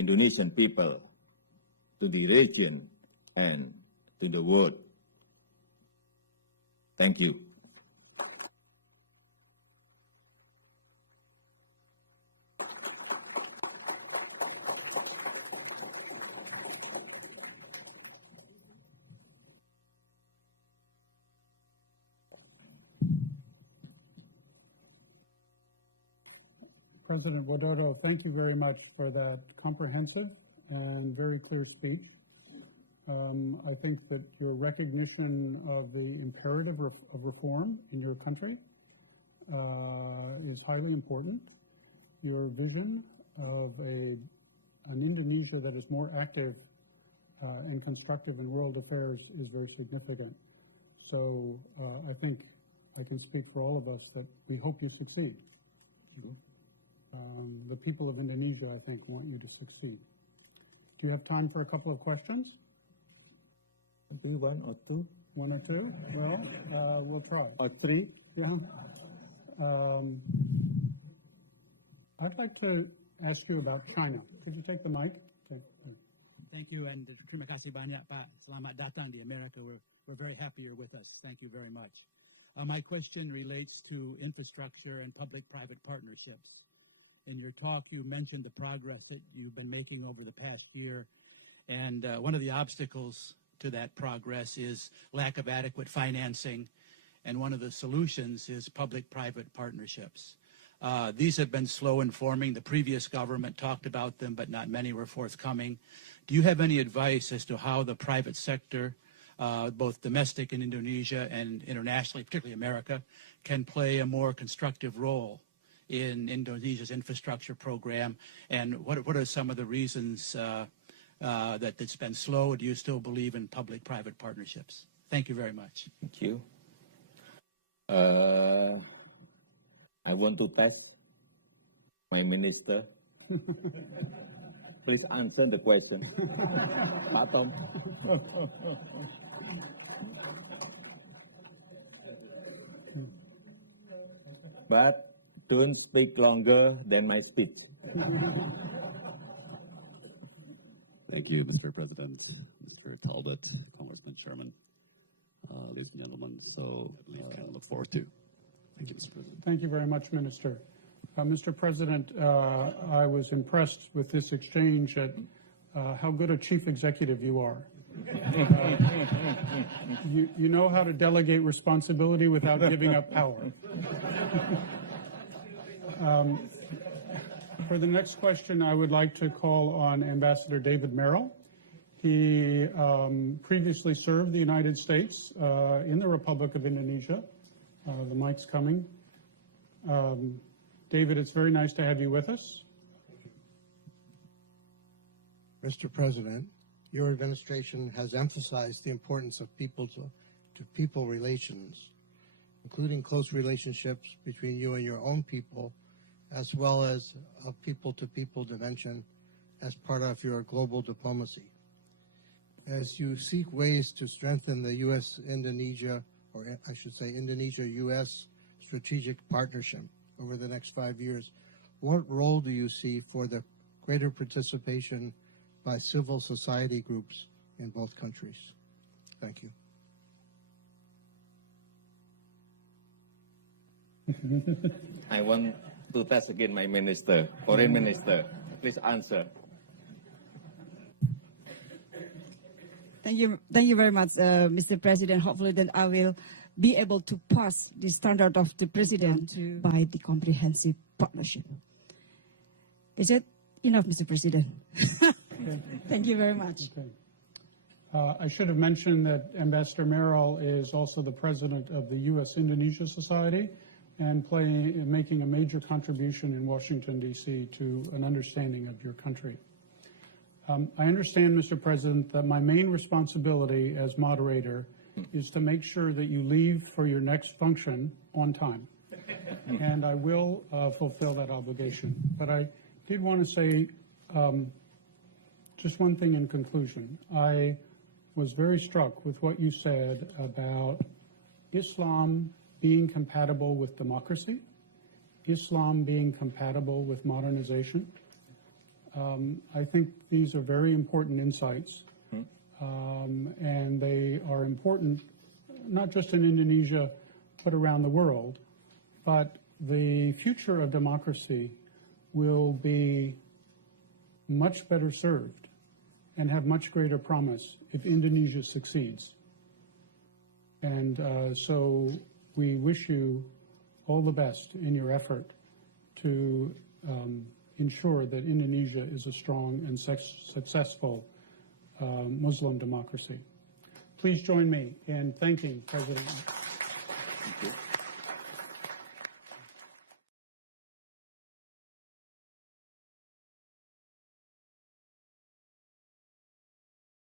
Indonesian people, to the region, and to the world. Thank you. President Widodo, thank you very much for that comprehensive and very clear speech. I think that your recognition of the imperative of reform in your country is highly important. Your vision of an Indonesia that is more active and constructive in world affairs is very significant. So I think I can speak for all of us that we hope you succeed. The people of Indonesia, I think, want you to succeed. Do you have time for a couple of questions? Maybe one or two. One or two? Well, we'll try. Or three? Yeah. I'd like to ask you about China. Could you take the mic? Thank you, and terima kasih banyak, Pak. Selamat datang di America. We're very happy you're with us. Thank you very much. My question relates to infrastructure and public-private partnerships. In your talk, you mentioned the progress that you've been making over the past year, and one of the obstacles to that progress is lack of adequate financing, and one of the solutions is public-private partnerships. These have been slow in forming. The previous government talked about them, but not many were forthcoming. Do you have any advice as to how the private sector, both domestic in Indonesia and internationally, particularly America, can play a more constructive role in Indonesia's infrastructure program? And what are some of the reasons that it's been slow? Do you still believe in public-private partnerships? Thank you very much. Thank you. I want to test my minister. Please answer the question. Pak Tom. But don't speak longer than my speech. Thank you, Mr. President, Mr. Talbot, Congressman Sherman, ladies and gentlemen. So we can look forward to. Thank you, Mr. President. Thank you very much, Minister. Mr. President, I was impressed with this exchange at how good a chief executive you are. You know how to delegate responsibility without giving up power. For the next question, I would like to call on Ambassador David Merrill. He previously served the United States in the Republic of Indonesia. The mic's coming. David, it's very nice to have you with us. Mr. President, your administration has emphasized the importance of people-to-people relations, including close relationships between you and your own people, as well as a people-to-people dimension as part of your global diplomacy. As you seek ways to strengthen the U.S.-Indonesia, or I should say Indonesia-U.S. strategic partnership over the next 5 years, what role do you see for the greater participation by civil society groups in both countries? Thank you. I want to test again my minister, foreign minister. Please answer. Thank you very much, Mr. President. Hopefully then I will be able to pass the standard of the President by the comprehensive partnership. Is it enough, Mr. President? Okay. Thank you very much. Okay. I should have mentioned that Ambassador Merrill is also the president of the U.S.-Indonesia Society and making a major contribution in Washington, D.C. to an understanding of your country. I understand, Mr. President, that my main responsibility as moderator is to make sure that you leave for your next function on time. And I will fulfill that obligation. But I did want to say just one thing in conclusion. I was very struck with what you said about Islam being compatible with democracy, Islam being compatible with modernization. I think these are very important insights, and they are important not just in Indonesia, but around the world. But the future of democracy will be much better served and have much greater promise if Indonesia succeeds. And so we wish you all the best in your effort to ensure that Indonesia is a strong and successful Muslim democracy. Please join me in thanking President. Thank you.